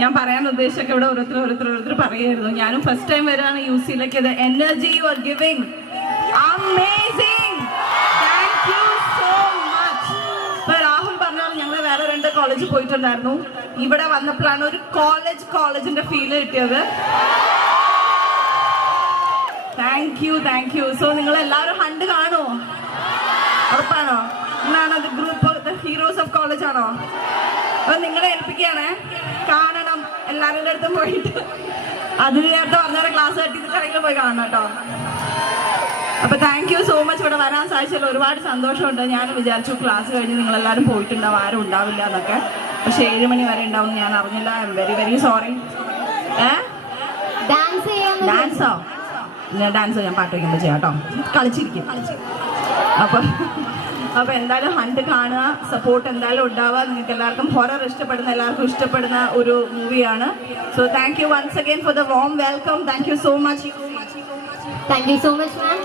ഞാൻ പറയാൻ ഉദ്ദേശിച്ചൊക്കെ ഇവിടെ ഓരോരുത്തർ പറയായിരുന്നു. ഞാനും ഫസ്റ്റ് ടൈം വരാണ് UC-ലേക്ക്. Energy you are giving amazing. Thank you so much. ഇപ്പൊ രാഹുൽ പറഞ്ഞാൽ ഞങ്ങൾ വേറെ 2 കോളേജിൽ പോയിട്ടുണ്ടായിരുന്നു. ഇവിടെ വന്നപ്പോഴാണ് ഒരു കോളേജിന്റെ ഫീല് കിട്ടിയത്. Thank you. സോ നിങ്ങൾ എല്ലാവരും ഹണ്ട് കാണുമോ? ഉറപ്പാണോ? എന്നാണ് അത് ഗ്രൂപ്പ് ഹീറോസ് ഓഫ് കോളേജ് ആണോ? അപ്പൊ നിങ്ങളെ ഏൽപ്പിക്കുകയാണേ, കാണണം എല്ലാവരുടെ അടുത്തും പോയിട്ട്. അത് നേരത്തെ പറഞ്ഞ ക്ലാസ് കട്ടിട്ട് കടയിൽ പോയി കാണണം കേട്ടോ. അപ്പൊ താങ്ക് യു സോ മച്ച്. ഇവിടെ വരാൻ സാധിച്ചല്ലോ, ഒരുപാട് സന്തോഷമുണ്ട്. ഞാൻ വിചാരിച്ചു ക്ലാസ് കഴിഞ്ഞ് നിങ്ങളെല്ലാവരും പോയിട്ടുണ്ടാവും, ആരും ഉണ്ടാവില്ല എന്നൊക്കെ. പക്ഷെ 7 മണി വരെ ഉണ്ടാവും ഞാൻ അറിഞ്ഞില്ല. I am very very sorry. ഡാൻസോ? ഡാൻസ് ഞാൻ പാട്ട് വയ്ക്കുമ്പോൾ ചെയ്യാം കേട്ടോ. കളിച്ചിരിക്കും. അപ്പൊ എന്തായാലും ഹണ്ട് കാണുക, സപ്പോർട്ട് എന്തായാലും ഉണ്ടാവുക. നിങ്ങൾക്ക് എല്ലാവർക്കും ഹൊറർ എല്ലാവർക്കും ഇഷ്ടപ്പെടുന്ന ഒരു മൂവിയാണ്. So thank you once again for the warm welcome. Thank you so much. Ma'am.